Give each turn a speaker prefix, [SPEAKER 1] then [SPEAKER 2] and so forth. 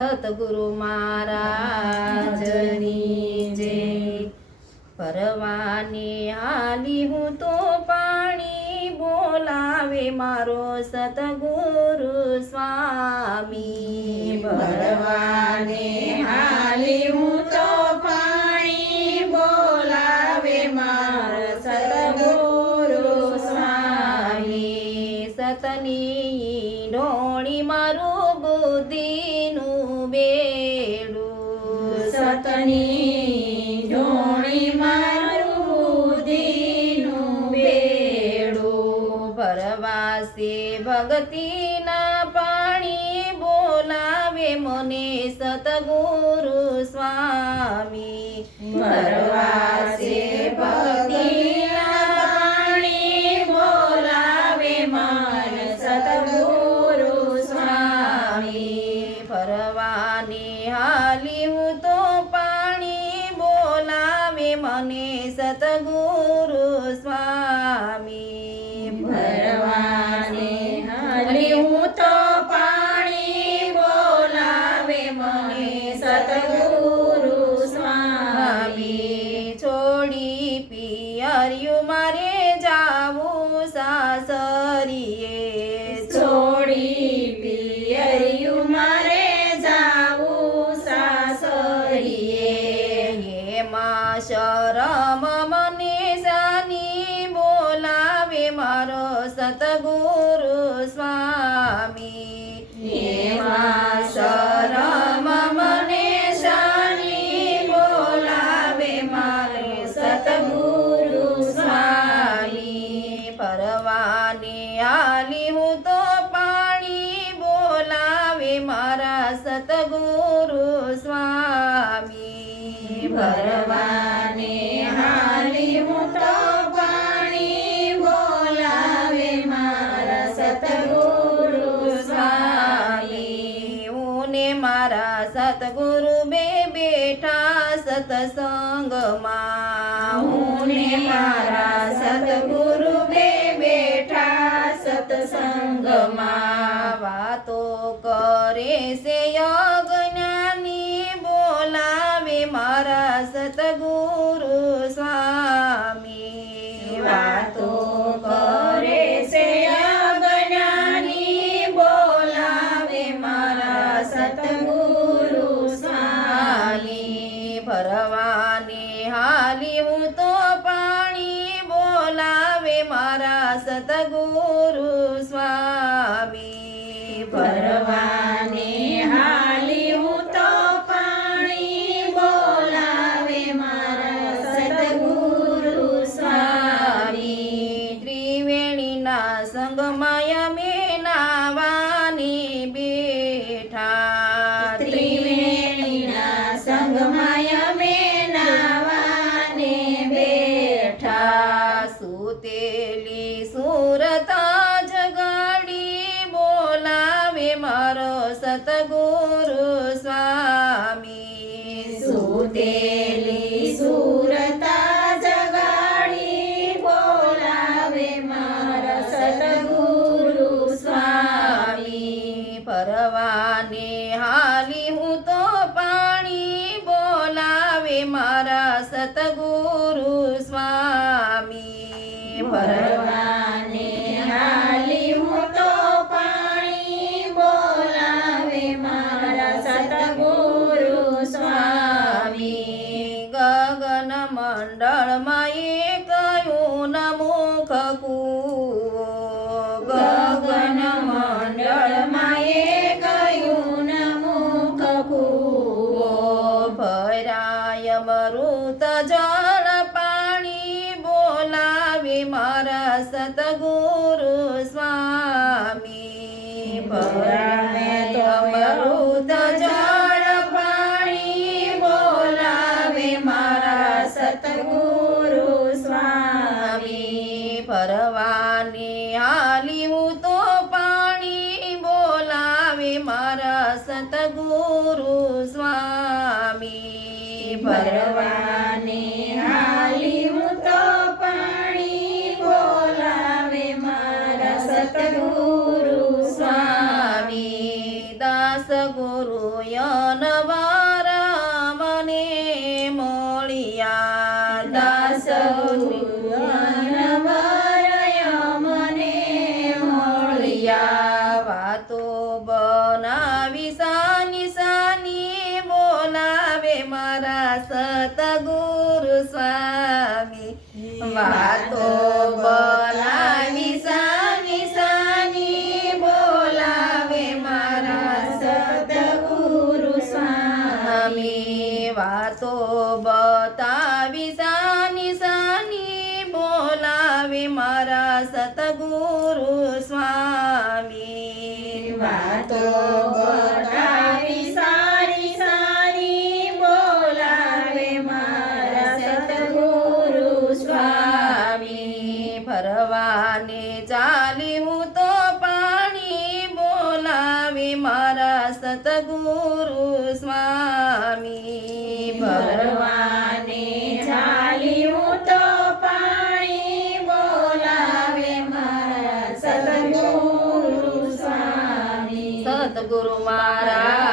[SPEAKER 1] સતગુરુ મહારાજની જય પરવાને હાલી હું તો પાણી બોલાવે મારો સતગુરુ સ્વામી.
[SPEAKER 2] ભરવાને હાલી હું તો પાણી બોલાવે માર સતગુરુ સ્વામી.
[SPEAKER 1] સતની ઢોણી મારું બુદ્ધિનું બેડું
[SPEAKER 2] સતની ઢોણી મારું દીનું બેડું.
[SPEAKER 1] પરવાસે ભગતીના પાણી બોલાવે મને સતગુરુ સ્વામી.
[SPEAKER 2] ભરવાસે
[SPEAKER 1] ફરવાને હાલી હું તો પાણી બોલાવે મને સતગુરુ સ્વામી
[SPEAKER 2] ભરવાને હાલી હું તો
[SPEAKER 1] એમાં શરમ મને સાની બોલાવે મારો સતગુરુ સ્વામી.
[SPEAKER 2] શરમ મને શાની બોલાવે મારો સતગુરુ સ્વામી.
[SPEAKER 1] પરવાની આલી હું તો પાણી બોલાવે મારા સતગુરુ સ્વામી.
[SPEAKER 2] ભરવાને
[SPEAKER 1] ભરવાને હાલી હું તો પાણી બોલાવે મારા સતગુરુ સ્વામી.
[SPEAKER 2] ભરવાની હાલી હું તો પાણી બોલાવે મારા સતગુરુ સ્વામી.
[SPEAKER 1] ત્રિવેણીના સંગમાયા અમે સુતેલી સતગુરુ સ્વામી તો
[SPEAKER 2] અમૃત જળ પાણી બોલાવે મારા સતગુરુ સ્વામી
[SPEAKER 1] પરવાની હાલી હું તો પાણી બોલાવે મારા સતગુરુ સ્વામી
[SPEAKER 2] ભરવાને
[SPEAKER 1] વાતો બોલાવી સાની સાની બોલાવે મારા
[SPEAKER 2] સદગુરુ સ્વામી.
[SPEAKER 1] વાતો બતાવી સતગુરુ સ્વામી
[SPEAKER 2] ભરવાને ચાલી હું તો પાણી બોલાવે મારા સતગુરુ સ્વામી
[SPEAKER 1] સતગુરુ મારા